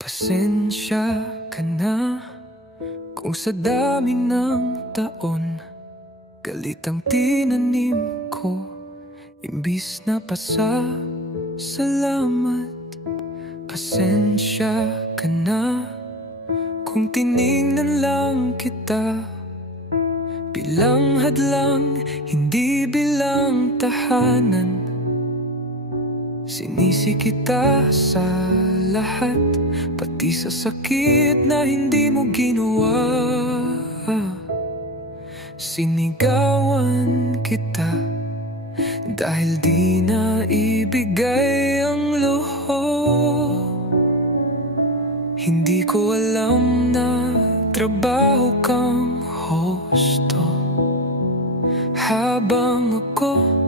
Pasensya ka na kung sa dami ng taon galit ang tinanim ko, imbis na pasasalamat. Pasensya ka na kung tiningnan lang kita bilang hadlang, hindi bilang tahanan. Sinisi kita sa lahat, pati sa sakit na hindi mo ginawa. Sinigawan kita dahil di na ibigay ang loob. Hindi ko alam na trabaho kang hosto, habang ako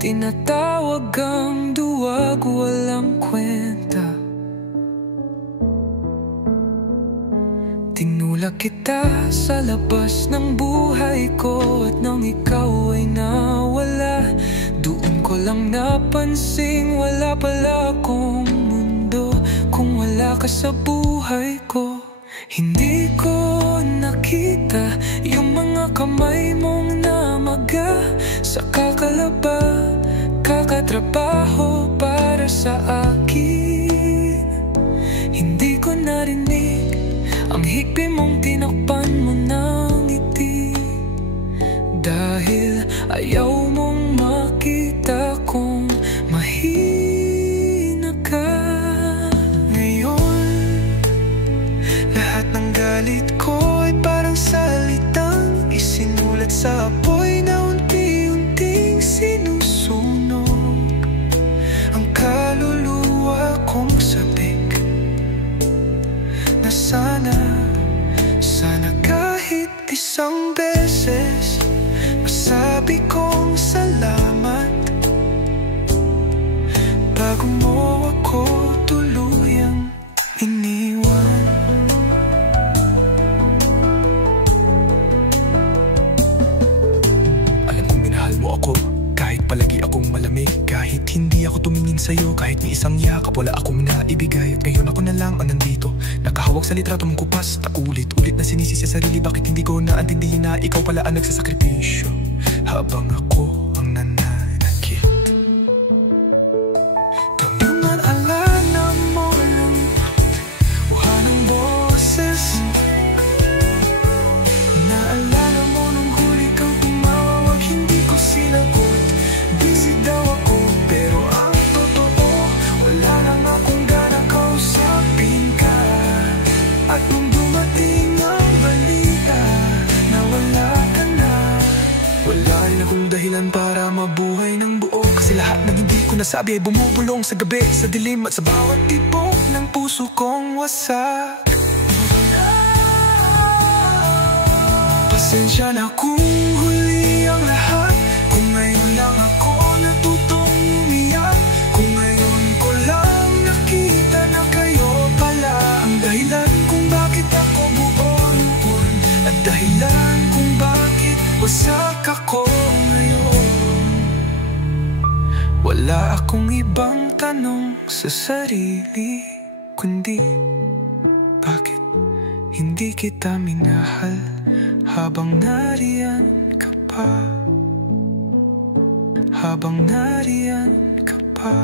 tinatawag ang duwag, walang kwenta. Tinulak kita sa labas ng buhay ko, at nang ikaw ay nawala, doon ko lang napansing wala pala akong mundo kung wala ka sa buhay ko. Hindi ko nakita yung mga kamay mong namaga sa kakalaba, kakatrabaho para sa akin. Hindi ko narinig ang higpi mong tinakpan mo ng ngiti, dahil ayaw mong makita kung mahina ka. Ngayon, lahat ng galit ko ay parang salitang isinulat sa apoy na unti-unting sinusunog ang kaluluwa kong sabik. Na sana kahit isang beses masabi kong salamat bago mo ako tuluyang iniwan. Alam kong minahal mo ako kahit palagi akong malamig, kahit hindi ako tumingin sa'yo, kahit ni isang yakap wala akong naibigay. At ngayon ako na lang ang nandito, nakahawak sa litrato mong kupas, na ulit-ulit na sinisi sa sarili. Bakit hindi ko naantindihin na ikaw pala ang nagsasakripisyo habang ako ang nananakit. Tanungan alala mo lang buha ng boses, naalala mo nung huli kang tumawag, hindi ko sinagot. Busy daw ako, pero ang totoo wala lang akong gana kausapin ka. At nung dumating ang balita na wala ka na, wala rin akong dahilan para mabuhay ng buo, kasi lahat ng hindi ko nasabi ay bumubulong sa gabi, sa dilim at sa bawat tibok ng puso kong wasak. Pasensya na kung huli ang lahat, kung ngayon lang ako natutong umiyak, kung ngayon ko lang nakita na kayo pala ang dahilan kung bakit ako buo-buon, at dahilan kung bakit wasak ako ngayon. Wala akong ibang tanong sa sarili, kundi bakit hindi kita minahal habang nariyan ka pa, habang nariyan ka pa.